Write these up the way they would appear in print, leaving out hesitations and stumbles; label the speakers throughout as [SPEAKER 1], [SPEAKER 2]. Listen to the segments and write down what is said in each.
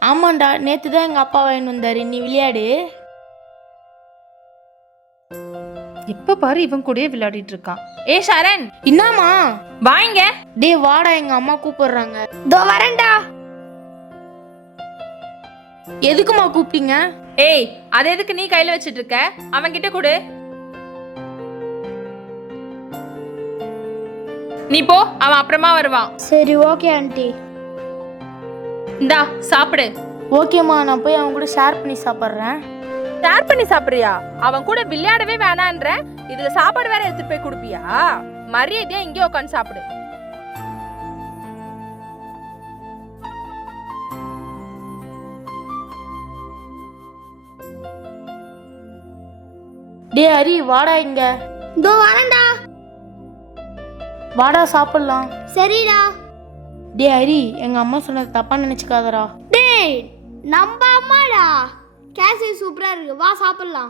[SPEAKER 1] ஆமாண்டா, நேற்று தான் எங்கள் அப்பா வாங்கிட்டு வந்தாரு. நீ விளையாடு.
[SPEAKER 2] எப்ப பாரு இவன் கூடயே விளையாடிட்டு இருக்கான். ஏ சரண்,
[SPEAKER 1] என்னம்மா?
[SPEAKER 2] வாங்க.
[SPEAKER 1] டேய் வாடா, எங்கள் அம்மா கூப்பிடுறாங்க.
[SPEAKER 3] இதோ வரேன்டா.
[SPEAKER 1] எதுக்குமா கூப்பிட்டீங்க?
[SPEAKER 2] ஏய், அது எதுக்கு நீ கையில வச்சிட்டு இருக்க? அவன் கிட்ட கொடு. நீ போ, அவன் அப்புறமா வருவான்.
[SPEAKER 3] சரி ஓகே ஆண்டி.
[SPEAKER 2] இந்தா சாப்பிடு.
[SPEAKER 1] ஓகேம்மா, நான் போய் அவன் கூட ஷேர் பண்ணி சாப்பிட்றேன்.
[SPEAKER 2] ஷேர் பண்ணி சாப்பிடுறியா? அவன் கூட விளையாடவே வேணான்ற, இதுல சாப்பாடு வேற எடுத்துட்டு போய் கொடுப்பியா? மரியாதையா இங்கே உட்காந்து சாப்பிடு.
[SPEAKER 1] டே ஹரி, வாடா இங்க.
[SPEAKER 3] இதோ வரேன்டா.
[SPEAKER 1] வாடா சாப்பிடலாம்.
[SPEAKER 3] சரிடா.
[SPEAKER 1] டே ஹரி, எங்க அம்மா சொன்னது தப்பா நினைச்சுக்காதடா.
[SPEAKER 3] டேய் நம்ம அம்மாடா. கேசி சூப்பரா இருக்கு, வா சாப்பிடலாம்.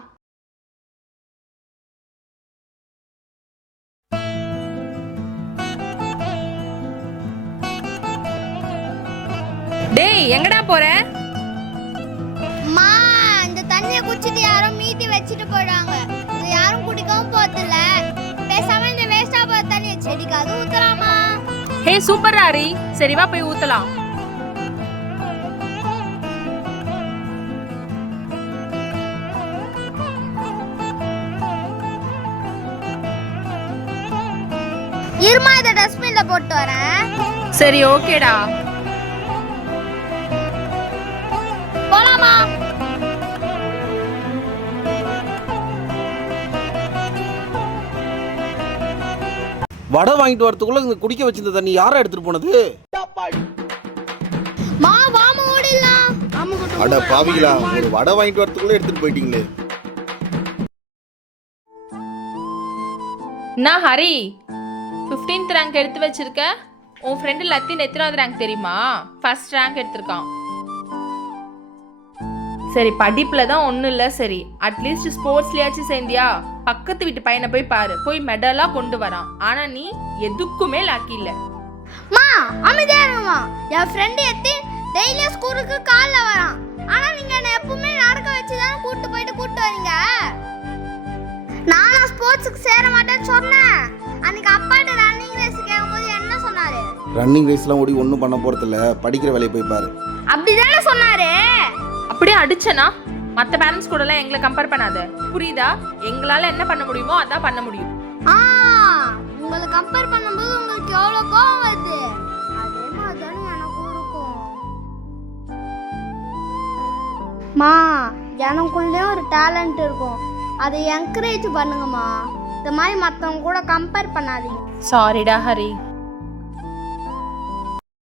[SPEAKER 2] டேய் எங்கடா போற?
[SPEAKER 3] அம்மா, இந்த தண்ணியை குடிச்சிட்டு யாரும் மீதி வச்சுட்டு போயிடுவாங்க. இது யாரும் குடிக்கவும் போறதில்ல. பேசாம இந்த வேஸ்டா போற தண்ணியை செடிக்கு அது ஊத்தலாமா?
[SPEAKER 2] ஹே சூப்பர் ஹரி, சரி வா போய் ஊத்தலாம்.
[SPEAKER 3] இருமா, இதை டஸ்ட்பின்ல போட்டு வரேன்.
[SPEAKER 2] சரி ஓகேடா.
[SPEAKER 3] போலாமா?
[SPEAKER 4] வடை வாங்கிட்டு வரதுக்குள்ள இந்த குடிக்க வச்சிருந்த தண்ணி யாரா எடுத்துட்டு போனது?
[SPEAKER 3] மா வாமா ஓடிடலாம்.
[SPEAKER 5] அட பாவிகளா, ஒரு வடை வாங்கிட்டு வரதுக்குள்ள எடுத்துட்டு போயிட்டீங்களே.
[SPEAKER 2] நான் ஹரி 15th ரேங்க் எடுத்து வச்சிருக்க. உன் ஃப்ரெண்டு லத்தின் எத்தனாவது ரேங்க் தெரியுமா? ஃபர்ஸ்ட் ரேங்க் எடுத்திருக்கான். சரி படிப்புல தான் ஒன்றும் இல்லை, சரி அட்லீஸ்ட் ஸ்போர்ட்ஸ்லயாச்சும் சேர்ந்தியா? பக்கத்து வீட்டு பையனை போய் பாரு, போய் மெடலா கொண்டு வரான். ஆனா நீ எதுக்குமே லாக்கி இல்லை.
[SPEAKER 3] மா அமைதியா இருங்கம்மா. என் ஃப்ரெண்டு எத்தி டெய்லி ஸ்கூலுக்கு காலைல வரான். ஆனா நீங்க என்ன எப்பவுமே நடக்க வச்சு தான் கூட்டு வரீங்க. நானும் ஸ்போர்ட்ஸுக்கு சேர மாட்டேன்னு சொன்னேன். அன்னைக்கு அப்பாட்ட ரன்னிங் ரேஸ் கேட்கும்போது என்ன சொன்னாரு?
[SPEAKER 5] ரன்னிங் ரேஸ்லாம் ஓடி ஒன்றும் பண்ண போறதில்ல, படிக்கிற வேலையை போய் பாரு.
[SPEAKER 3] அப்படிதானே சொன்னாரு.
[SPEAKER 2] அப்படியே அடிச்சனா? மற்ற பேரண்ட்ஸ் கூட எல்லாம் எங்களை கம்பேர் பண்ணாத, புரியுதா? எங்களால என்ன பண்ண முடியுமோ அதான் பண்ண முடியும்.
[SPEAKER 3] உங்களை கம்பேர் பண்ணும்போது உங்களுக்கு எவ்வளவு கோவம் வருது. அதே மாதிரி தானே எனக்கும் இருக்கும். மா, எனக்குள்ளேயும் ஒரு டேலண்ட் இருக்கும், அதை என்கரேஜ் பண்ணுங்கம்மா. இந்த மாதிரி மற்றவங்க கூட கம்பேர் பண்ணாதீங்க.
[SPEAKER 2] சாரிடா ஹரி.